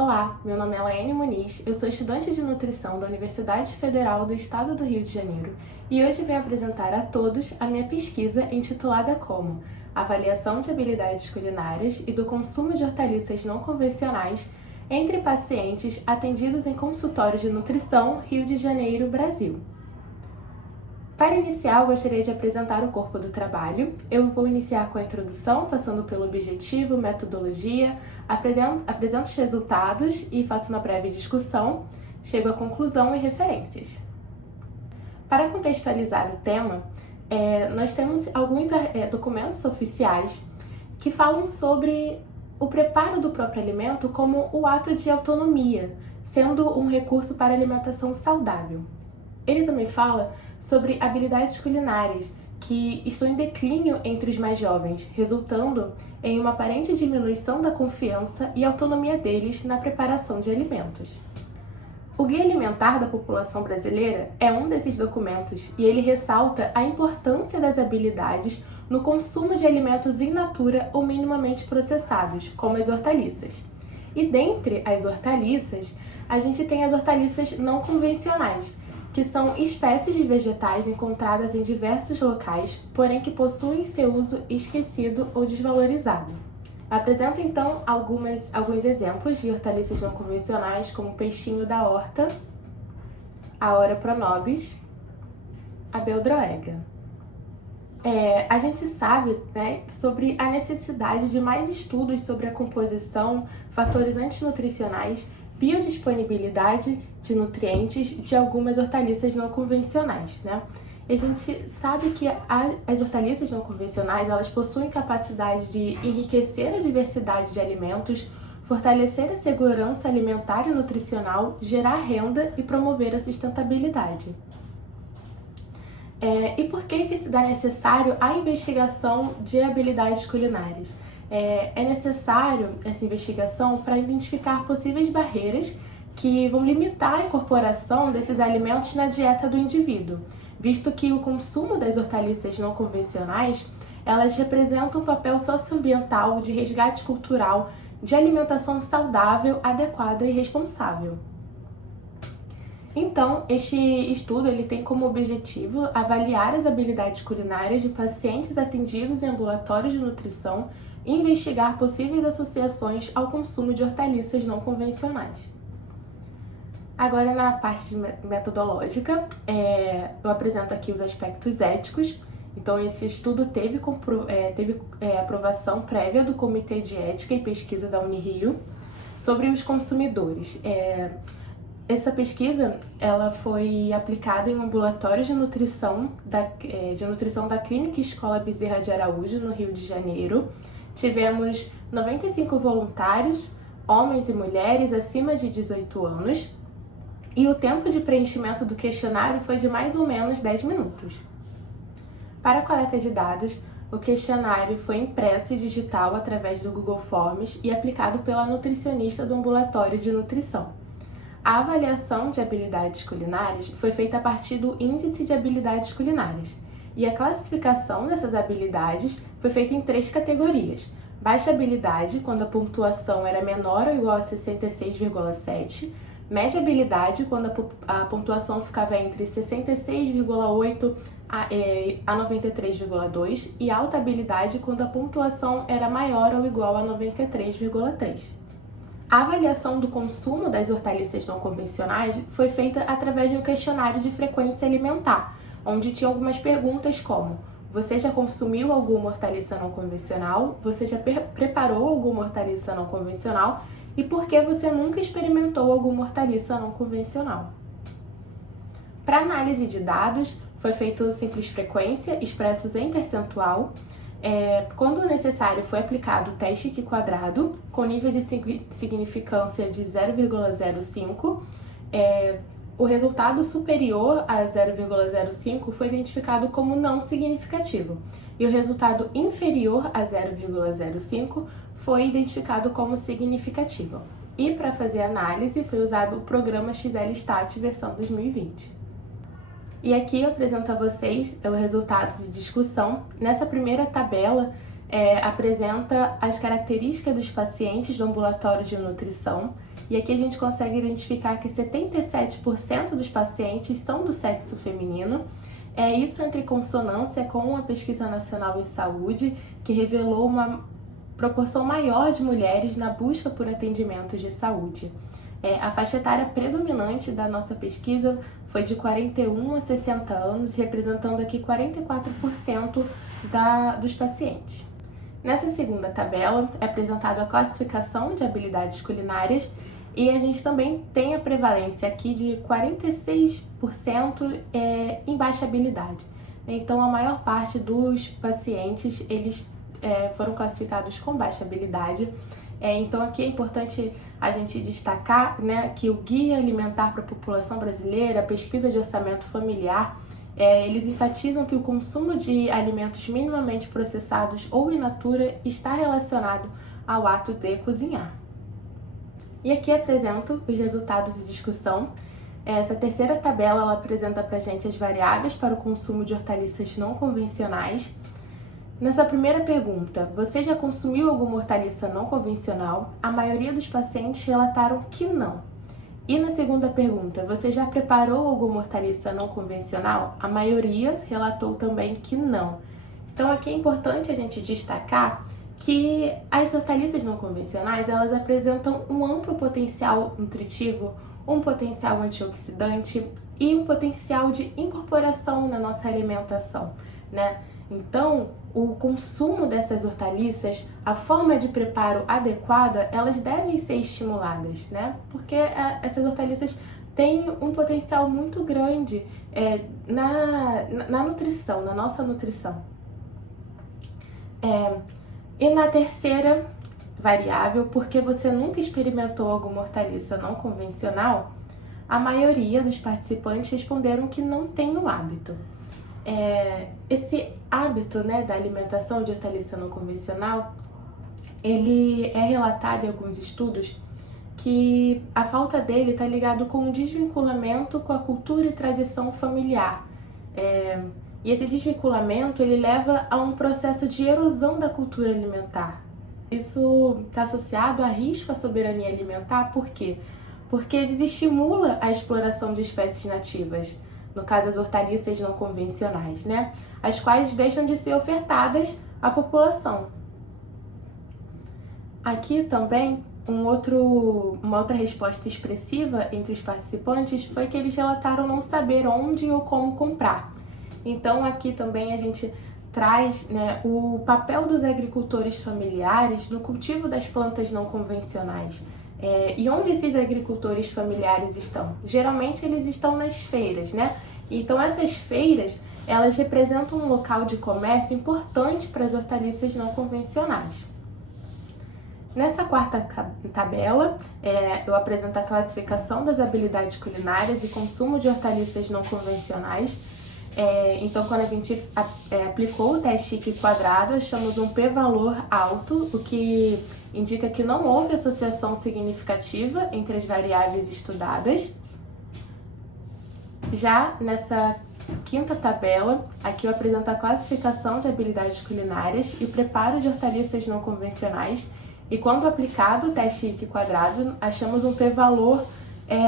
Olá, meu nome é Laene Muniz, eu sou estudante de nutrição da Universidade Federal do Estado do Rio de Janeiro e hoje venho apresentar a todos a minha pesquisa intitulada como Avaliação de habilidades culinárias e do consumo de hortaliças não convencionais entre pacientes atendidos em consultórios de nutrição, Rio de Janeiro, Brasil. Para iniciar, eu gostaria de apresentar o corpo do trabalho. Eu vou iniciar com a introdução, passando pelo objetivo, metodologia, apresento os resultados e faço uma breve discussão, chego à conclusão e referências. Para contextualizar o tema, nós temos alguns documentos oficiais que falam sobre o preparo do próprio alimento como o ato de autonomia, sendo um recurso para a alimentação saudável. Ele também fala sobre habilidades culinárias, que estão em declínio entre os mais jovens, resultando em uma aparente diminuição da confiança e autonomia deles na preparação de alimentos. O Guia Alimentar da População Brasileira é um desses documentos e ele ressalta a importância das habilidades no consumo de alimentos in natura ou minimamente processados, como as hortaliças. E dentre as hortaliças, a gente tem as hortaliças não convencionais, que são espécies de vegetais encontradas em diversos locais, porém que possuem seu uso esquecido ou desvalorizado. Apresento então alguns exemplos de hortaliças não convencionais, como o peixinho da horta, a Ora pronobis, a beldroega. A gente sabe, sobre a necessidade de mais estudos sobre a composição, fatores antinutricionais, biodisponibilidade de nutrientes de algumas hortaliças não convencionais, E a gente sabe que as hortaliças não convencionais, elas possuem capacidade de enriquecer a diversidade de alimentos, fortalecer a segurança alimentar e nutricional, gerar renda e promover a sustentabilidade. E por que se dá necessário a investigação de habilidades culinárias? É necessário essa investigação para identificar possíveis barreiras que vão limitar a incorporação desses alimentos na dieta do indivíduo, visto que o consumo das hortaliças não convencionais, elas representam um papel socioambiental de resgate cultural, de alimentação saudável, adequada e responsável. Então, este estudo ele tem como objetivo avaliar as habilidades culinárias de pacientes atendidos em ambulatórios de nutrição e investigar possíveis associações ao consumo de hortaliças não convencionais. Agora, na parte metodológica, eu apresento aqui os aspectos éticos. Então, esse estudo teve aprovação prévia do Comitê de Ética e Pesquisa da Unirio sobre os consumidores. Essa pesquisa ela foi aplicada em um ambulatório de nutrição da Clínica Escola Bezerra de Araújo, no Rio de Janeiro. Tivemos 95 voluntários, homens e mulheres acima de 18 anos, e o tempo de preenchimento do questionário foi de mais ou menos 10 minutos. Para a coleta de dados, o questionário foi impresso e digital através do Google Forms e aplicado pela nutricionista do ambulatório de nutrição. A avaliação de habilidades culinárias foi feita a partir do Índice de Habilidades Culinárias, e a classificação dessas habilidades foi feita em 3 categorias: baixa habilidade, quando a pontuação era menor ou igual a 66,7, média habilidade, quando a pontuação ficava entre 66,8 a 93,2, e alta habilidade, quando a pontuação era maior ou igual a 93,3. A avaliação do consumo das hortaliças não convencionais foi feita através de um questionário de frequência alimentar, onde tinha algumas perguntas como: você já consumiu alguma hortaliça não convencional? Você já preparou alguma hortaliça não convencional? E por que você nunca experimentou alguma hortaliça não convencional? Para análise de dados, foi feito simples frequência, expressos em percentual. Quando necessário, foi aplicado o teste Q quadrado, com nível de significância de 0,05. O resultado superior a 0,05 foi identificado como não significativo, e o resultado inferior a 0,05 foi identificado como significativo. E para fazer a análise foi usado o programa XLStat versão 2020. E aqui eu apresento a vocês os resultados de discussão. Nessa primeira tabela, apresenta as características dos pacientes do ambulatório de nutrição E aqui a gente consegue identificar que 77% dos pacientes são do sexo feminino. Isso entra em consonância com a Pesquisa Nacional em Saúde, que revelou uma proporção maior de mulheres na busca por atendimentos de saúde. A faixa etária predominante da nossa pesquisa foi de 41 a 60 anos, representando aqui 44% dos pacientes. Nessa segunda tabela é apresentada a classificação de habilidades culinárias e a gente também tem a prevalência aqui de 46% em baixa habilidade. Então, a maior parte dos pacientes, eles foram classificados com baixa habilidade. Então, aqui é importante a gente destacar, né, que o Guia Alimentar para a População Brasileira, a Pesquisa de Orçamento Familiar, eles enfatizam que o consumo de alimentos minimamente processados ou in natura está relacionado ao ato de cozinhar. E aqui apresento os resultados de discussão. Essa terceira tabela ela apresenta para a gente as variáveis para o consumo de hortaliças não convencionais. Nessa primeira pergunta, você já consumiu alguma hortaliça não convencional? A maioria dos pacientes relataram que não. E na segunda pergunta, você já preparou alguma hortaliça não convencional? A maioria relatou também que não. Então aqui é importante a gente destacar que as hortaliças não convencionais, elas apresentam um amplo potencial nutritivo, um potencial antioxidante e um potencial de incorporação na nossa alimentação, né? Então, o consumo dessas hortaliças, a forma de preparo adequada, elas devem ser estimuladas, né? Porque essas hortaliças têm um potencial muito grande na nutrição, na nossa nutrição. E na terceira variável, porque você nunca experimentou alguma hortaliça não convencional, a maioria dos participantes responderam que não tem o hábito. Esse hábito, né, da alimentação de hortaliça não convencional, ele é relatado em alguns estudos que a falta dele está ligado com um desvinculamento com a cultura e tradição familiar. E esse desvinculamento ele leva a um processo de erosão da cultura alimentar. Isso está associado a risco à soberania alimentar, por quê? Porque desestimula a exploração de espécies nativas, no caso as hortaliças não convencionais, né? As quais deixam de ser ofertadas à população. Aqui também uma outra resposta expressiva entre os participantes foi que eles relataram não saber onde ou como comprar. Então aqui também a gente traz, né, o papel dos agricultores familiares no cultivo das plantas não convencionais. E onde esses agricultores familiares estão? Geralmente eles estão nas feiras, né? Então essas feiras, elas representam um local de comércio importante para as hortaliças não convencionais. Nessa quarta tabela, eu apresento a classificação das habilidades culinárias e consumo de hortaliças não convencionais. Então, quando a gente aplicou o teste Chique quadrado, achamos um p-valor alto, o que indica que não houve associação significativa entre as variáveis estudadas. Já nessa quinta tabela, aqui eu apresento a classificação de habilidades culinárias e preparo de hortaliças não convencionais. E quando aplicado o teste Chique quadrado, achamos um p-valor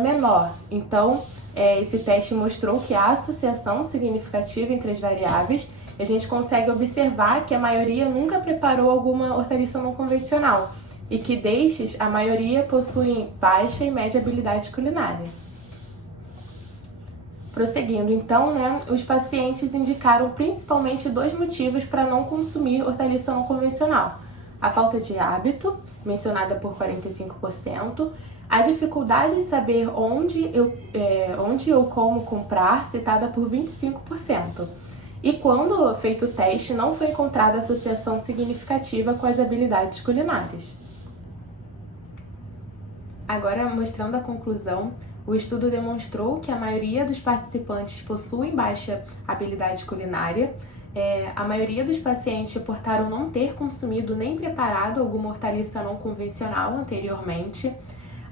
menor. Então, esse teste mostrou que há associação significativa entre as variáveis e a gente consegue observar que a maioria nunca preparou alguma hortaliça não convencional e que destes, a maioria possuem baixa e média habilidade culinária. Prosseguindo então, né, os pacientes indicaram principalmente 2 motivos para não consumir hortaliça não convencional. A falta de hábito, mencionada por 45%, a dificuldade em saber onde ou como comprar, citada por 25%. E quando feito o teste, não foi encontrada associação significativa com as habilidades culinárias. Agora, mostrando a conclusão, o estudo demonstrou que a maioria dos participantes possuem baixa habilidade culinária. A maioria dos pacientes reportaram não ter consumido nem preparado alguma hortaliça não convencional anteriormente.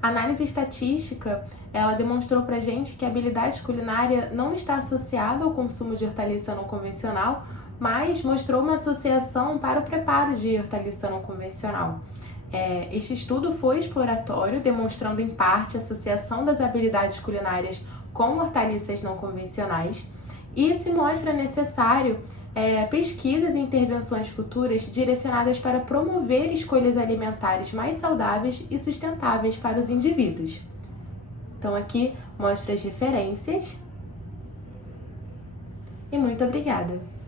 A análise estatística, ela demonstrou pra gente que a habilidade culinária não está associada ao consumo de hortaliça não convencional, mas mostrou uma associação para o preparo de hortaliça não convencional. Este estudo foi exploratório, demonstrando em parte a associação das habilidades culinárias com hortaliças não convencionais, e se mostra necessário pesquisas e intervenções futuras direcionadas para promover escolhas alimentares mais saudáveis e sustentáveis para os indivíduos. Então aqui mostra as referências e muito obrigada!